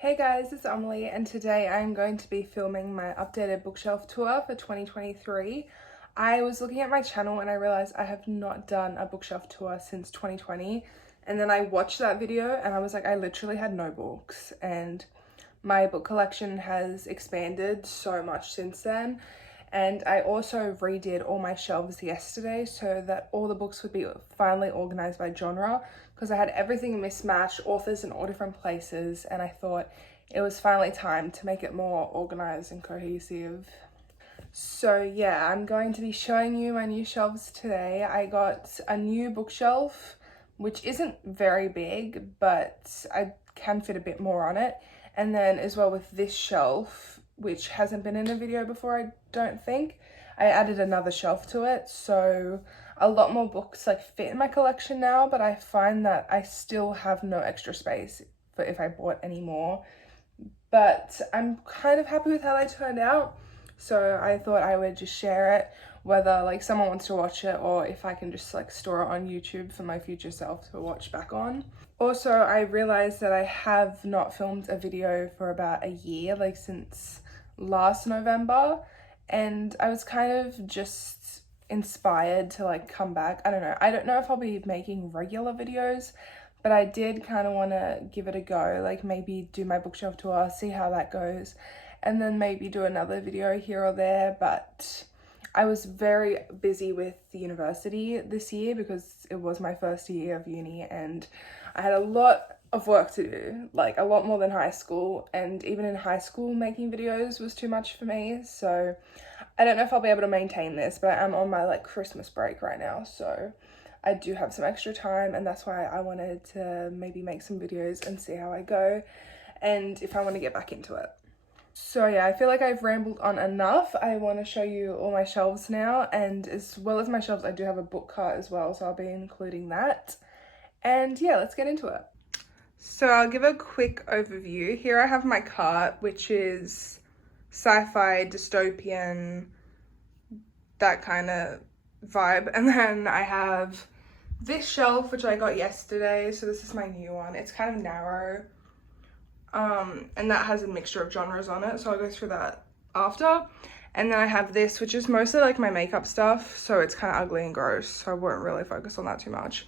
Hey guys, it's Emily and today I'm going to be filming my updated bookshelf tour for 2023. I was looking at my channel and I realized I have not done a bookshelf tour since 2020, and then I watched that video and I was like, I literally had no books, and my book collection has expanded so much since then. And I also redid all my shelves yesterday so that all the books would be finally organized by genre, because I had everything mismatched, authors in all different places, and I thought it was finally time to make it more organized and cohesive. So yeah, I'm going to be showing you my new shelves today. I got a new bookshelf, which isn't very big, but I can fit a bit more on it. And then as well with this shelf, which hasn't been in a video before, I don't think, I added another shelf to it. So a lot more books like fit in my collection now, but I find that I still have no extra space for if I bought any more. But I'm kind of happy with how they turned out. So I thought I would just share it, whether like someone wants to watch it or if I can just like store it on YouTube for my future self to watch back on. Also, I realized that I have not filmed a video for about a year, like since last November, and I was kind of just inspired to like come back. I don't know if I'll be making regular videos, but I did kind of want to give it a go, like maybe do my bookshelf tour, see how that goes, and then maybe do another video here or there. But I was very busy with the university this year because it was my first year of uni and I had a lot of work to do, like a lot more than high school, and even in high school making videos was too much for me. So I don't know if I'll be able to maintain this, but I'm on my like Christmas break right now, so I do have some extra time, and that's why I wanted to maybe make some videos and see how I go and if I want to get back into it. So yeah, I feel like I've rambled on enough. I want to show you all my shelves now, and as well as my shelves, I do have a book cart as well, so I'll be including that. And yeah, let's get into it. So I'll give a quick overview. Here I have my cart, which is sci-fi, dystopian, that kind of vibe. And then I have this shelf, which I got yesterday. So this is my new one. It's kind of narrow. And that has a mixture of genres on it, so I'll go through that after. And then I have this, which is mostly like my makeup stuff, so it's kind of ugly and gross, so I won't really focus on that too much.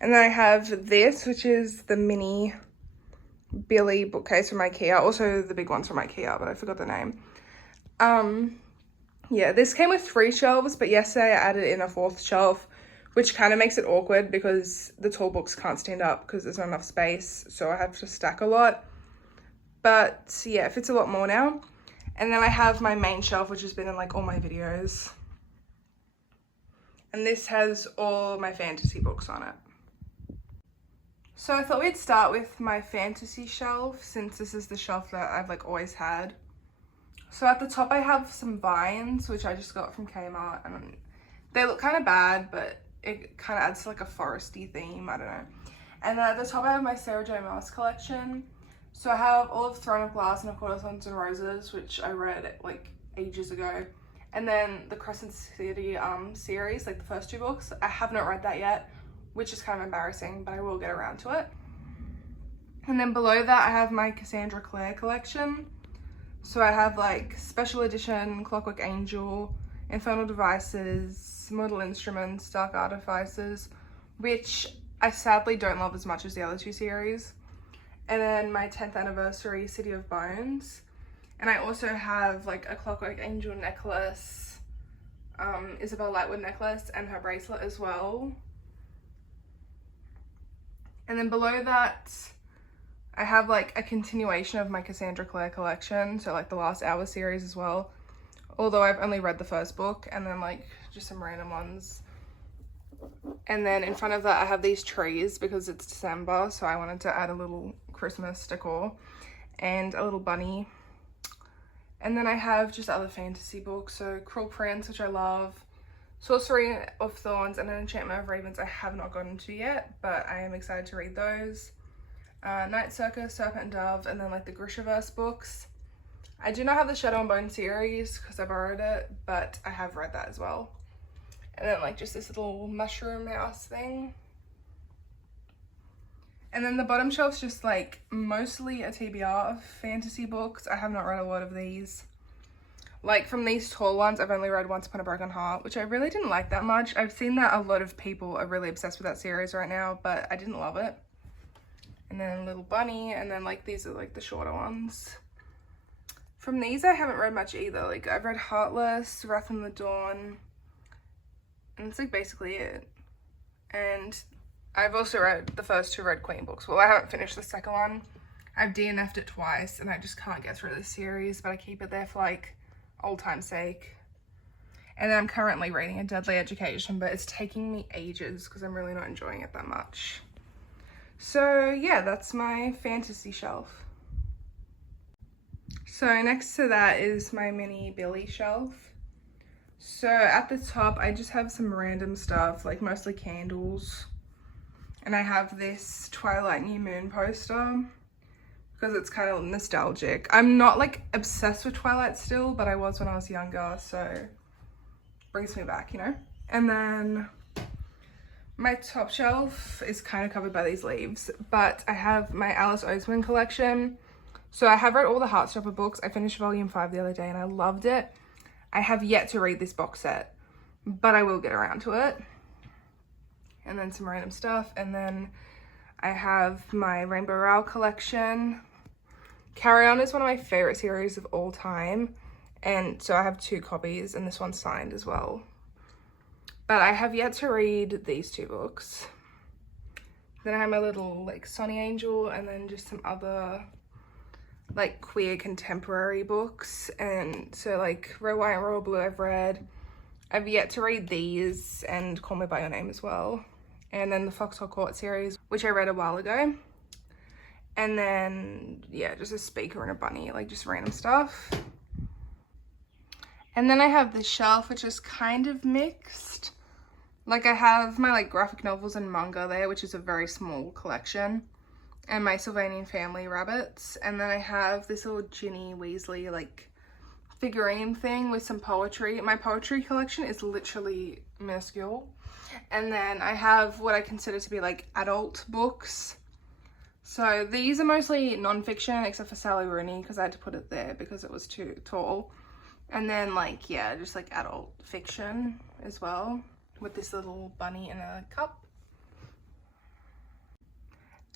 And then I have this, which is the mini Billy bookcase from IKEA, also the big ones from IKEA, but I forgot the name. Yeah, this came with 3 shelves, but yesterday I added in a 4th shelf, which kind of makes it awkward because the tall books can't stand up because there's not enough space, so I have to stack a lot. But yeah, it fits a lot more now. And then I have my main shelf, which has been in like all my videos. And this has all my fantasy books on it. So I thought we'd start with my fantasy shelf, since this is the shelf that I've like always had. So at the top I have some vines, which I just got from Kmart, and they look kind of bad, but it kind of adds to like a foresty theme, I don't know. And then at the top I have my Sarah J Maas collection. So I have all of Throne of Glass and A Quarter Thorns and Roses, which I read like ages ago. And then the Crescent City series, like the first 2 books. I have not read that yet, which is kind of embarrassing, but I will get around to it. And then below that I have my Cassandra Clare collection. So I have like Special Edition, Clockwork Angel, Infernal Devices, Mortal Instruments, Dark Artifices, which I sadly don't love as much as the other 2 series. And then my 10th anniversary City of Bones. And I also have like a Clockwork Angel necklace, Isabel Lightwood necklace, and her bracelet as well. And then below that I have like a continuation of my Cassandra Clare collection, so like the Last Hour series as well, although I've only read the first book, and then like just some random ones. And then in front of that I have these trees because it's December, so I wanted to add a little Christmas decor and a little bunny. And then I have just other fantasy books, so Cruel Prince, which I love, Sorcery of Thorns, and An Enchantment of Ravens I have not gotten to yet, but I am excited to read those. Night Circus, Serpent and Dove, and then like the Grishaverse books. I do not have the Shadow and Bone series because I borrowed it, but I have read that as well. And then like just this little mushroom house thing. And then the bottom shelf's just like mostly a TBR of fantasy books. I have not read a lot of these. Like from these tall ones, I've only read Once Upon a Broken Heart, which I really didn't like that much. I've seen that a lot of people are really obsessed with that series right now, but I didn't love it. And then Little Bunny, and then like these are like the shorter ones. From these, I haven't read much either. Like I've read Heartless, Wrath in the Dawn, and it's like basically it. And I've also read the first 2 Red Queen books. Well, I haven't finished the second one. I've DNF'd it twice and I just can't get through this series, but I keep it there for like old time's sake. And then I'm currently reading A Deadly Education, but it's taking me ages because I'm really not enjoying it that much. So yeah, that's my fantasy shelf. So next to that is my mini Billy shelf. So at the top, I just have some random stuff, like mostly candles. And I have this Twilight New Moon poster because it's kind of nostalgic. I'm not like obsessed with Twilight still, but I was when I was younger, so it brings me back, you know? And then my top shelf is kind of covered by these leaves, but I have my Alice Oseman collection. So I have read all the Heartstopper books. I finished volume 5 the other day and I loved it. I have yet to read this box set, but I will get around to it. And then some random stuff. And then I have my Rainbow Rowell collection. Carry On is one of my favorite series of all time. And so I have 2 copies and this one's signed as well. But I have yet to read these 2 books. Then I have my little like Sonny Angel and then just some other like queer contemporary books. And so like Royal White and Royal Blue I've read. I've yet to read these and Call Me By Your Name as well. And then the Foxhole Court series, which I read a while ago. And then, yeah, just a speaker and a bunny, like just random stuff. And then I have this shelf, which is kind of mixed. Like I have my like graphic novels and manga there, which is a very small collection. And my Sylvanian Family rabbits. And then I have this little Ginny Weasley like figurine thing with some poetry. My poetry collection is literally minuscule. And then I have what I consider to be like adult books. So these are mostly non-fiction except for Sally Rooney because I had to put it there because it was too tall. And then like, yeah, just like adult fiction as well with this little bunny in a cup.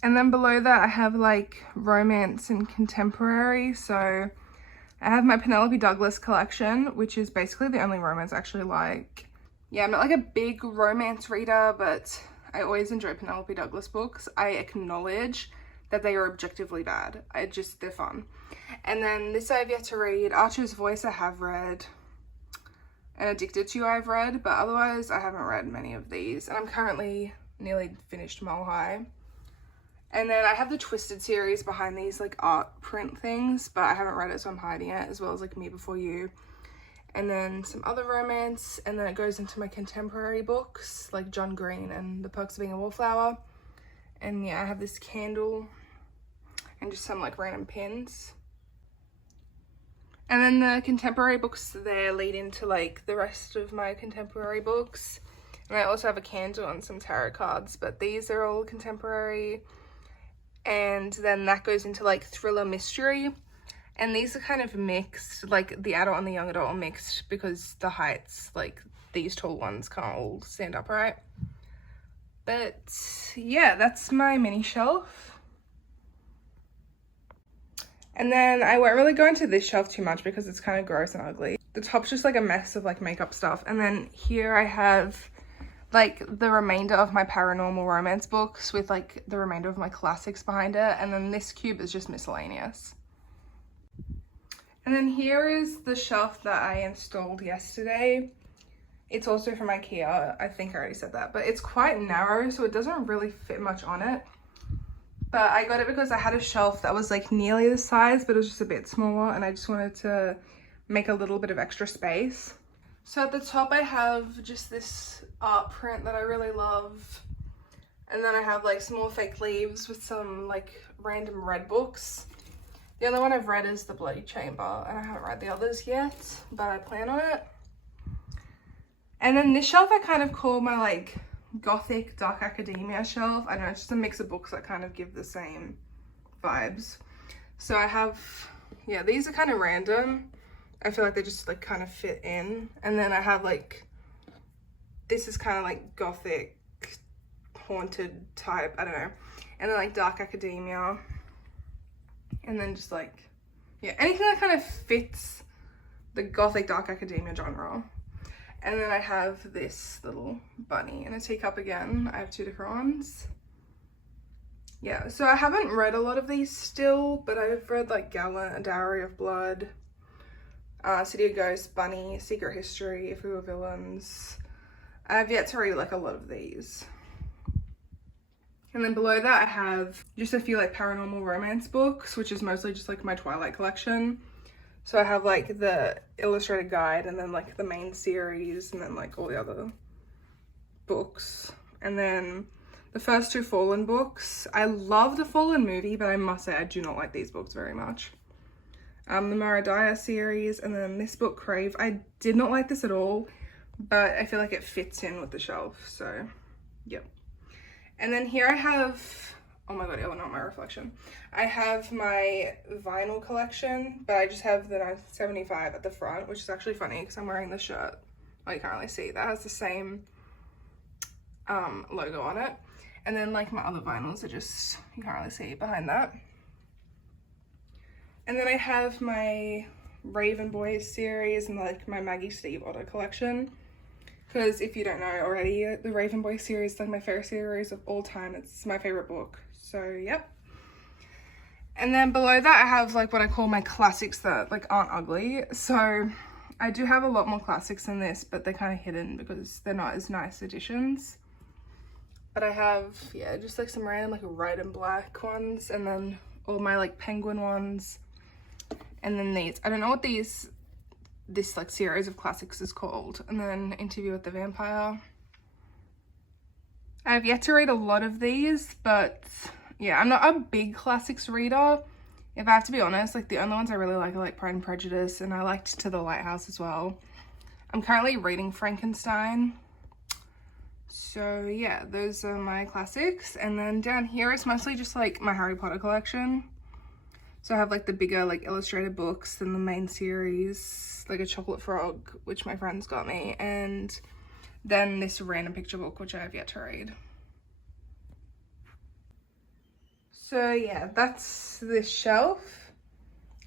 And then below that I have like romance and contemporary. So I have my Penelope Douglas collection, which is basically the only romance I actually like. Yeah, I'm not like a big romance reader, but I always enjoy Penelope Douglas books. I acknowledge that they are objectively bad. They're fun. And then this I've yet to read. Archer's Voice I have read. And Addicted to You I've read, but otherwise I haven't read many of these. And I'm currently nearly finished Mile High. And then I have the Twisted series behind these like art print things, but I haven't read it, so I'm hiding it, as well as like Me Before You. And then some other romance, and then it goes into my contemporary books, like John Green and The Perks of Being a Wallflower. And yeah, I have this candle and just some like random pins. And then the contemporary books there lead into like the rest of my contemporary books. And I also have a candle and some tarot cards, but these are all contemporary. And then that goes into like thriller mystery. And these are kind of mixed, like the adult and the young adult are mixed because the heights, like these tall ones can't all stand upright. But yeah, that's my mini shelf. And then I won't really go into this shelf too much because it's kind of gross and ugly. The top's just like a mess of like makeup stuff. And then here I have like the remainder of my paranormal romance books with like the remainder of my classics behind it. And then this cube is just miscellaneous. And then here is the shelf that I installed yesterday. It's also from IKEA. I think I already said that, but it's quite narrow, so it doesn't really fit much on it. But I got it because I had a shelf that was like nearly the size, but it was just a bit smaller, and I just wanted to make a little bit of extra space. So at the top I have just this art print that I really love. And then I have like some more fake leaves with some like random red books. The only one I've read is The Bloody Chamber, and I haven't read the others yet, but I plan on it. And then this shelf I kind of call my like gothic dark academia shelf. I don't know, it's just a mix of books that kind of give the same vibes. So I have, yeah, these are kind of random. I feel like they just like kind of fit in. And then I have like, this is kind of like gothic, haunted type, I don't know. And then like dark academia. And then just like, yeah, anything that kind of fits the gothic dark academia genre. And then I have this little bunny in a teacup again. I have 2 different ones. Yeah, so I haven't read a lot of these still, but I've read like Gallant, A Dowry of Blood, City of Ghosts, Bunny, Secret History, If We Were Villains. I've yet to read like a lot of these. And then below that I have just a few like paranormal romance books, which is mostly just like my Twilight collection. So I have like the illustrated guide and then like the main series and then like all the other books. And then the first 2 Fallen books. I love the Fallen movie, but I must say I do not like these books very much. The Maradaya series, and then this book, Crave. I did not like this at all, but I feel like it fits in with the shelf, so yep. And then here I have, oh my god, oh, not my reflection. I have my vinyl collection, but I just have the 1975 at the front, which is actually funny because I'm wearing the shirt. Oh, you can't really see. That has the same logo on it. And then like my other vinyls are just, you can't really see behind that. And then I have my Raven Boys series and like my Maggie Steve Otter collection. Because if you don't know already, the Raven Boy series is like my favorite series of all time. It's my favorite book. So, yep. And then below that, I have like what I call my classics that like aren't ugly. So I do have a lot more classics than this, but they're kind of hidden because they're not as nice editions. But I have, yeah, just like some random like red and black ones, and then all my like penguin ones. And then these, I don't know what this like series of classics is called. And then Interview with the Vampire. I have yet to read a lot of these, but yeah, I'm not a big classics reader. If I have to be honest, like the only ones I really like are like Pride and Prejudice, and I liked To the Lighthouse as well. I'm currently reading Frankenstein. So yeah, those are my classics. And then down here is mostly just like my Harry Potter collection. So I have like the bigger like illustrated books than the main series, like a Chocolate Frog, which my friends got me, and then this random picture book, which I have yet to read. So yeah, that's this shelf.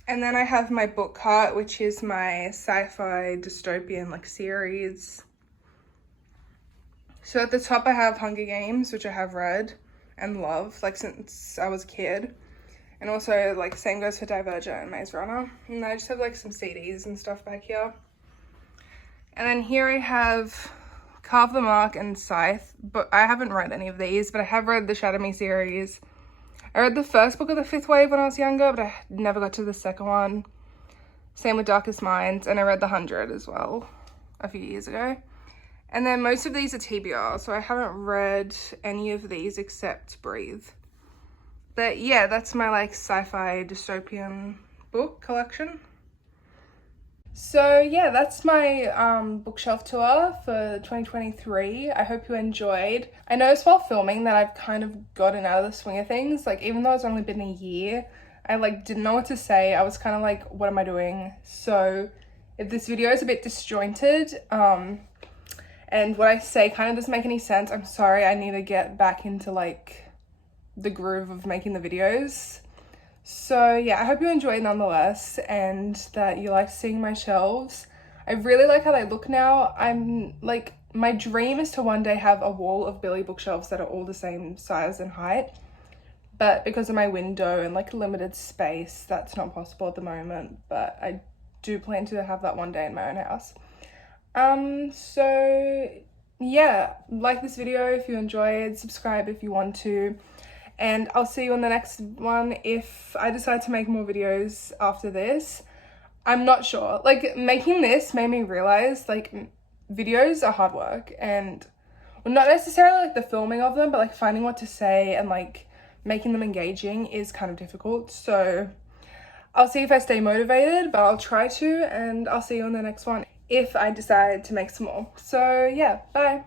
And then I have my book cart, which is my sci-fi dystopian like series. So at the top I have Hunger Games, which I have read and love like since I was a kid. And also like same goes for Divergent and Maze Runner. And I just have like some CDs and stuff back here. And then here I have Carve the Mark and Scythe, but I haven't read any of these, but I have read the Shadow Me series. I read the first book of the Fifth Wave when I was younger, but I never got to the second one. Same with Darkest Minds, and I read The 100 as well a few years ago. And then most of these are TBR, so I haven't read any of these except Breathe. But yeah, that's my like sci-fi dystopian book collection. So yeah, that's my bookshelf tour for 2023. I hope you enjoyed. I noticed while filming that I've kind of gotten out of the swing of things. Like even though it's only been a year, I like didn't know what to say. I was kind of like, what am I doing? So if this video is a bit disjointed, and what I say kind of doesn't make any sense, I'm sorry. I need to get back into like the groove of making the videos. So yeah, I hope you enjoyed nonetheless, and that you like seeing my shelves. I really like how they look now. I'm like, my dream is to one day have a wall of Billy bookshelves that are all the same size and height, but because of my window and like limited space, that's not possible at the moment, but I do plan to have that one day in my own house. So yeah, like this video if you enjoyed, subscribe if you want to, and I'll see you on the next one if I decide to make more videos after this. I'm not sure. Like, making this made me realize, like, videos are hard work, and well, not necessarily, like, the filming of them, but, like, finding what to say and, like, making them engaging is kind of difficult. So I'll see if I stay motivated, but I'll try to, and I'll see you on the next one if I decide to make some more. So, yeah, bye.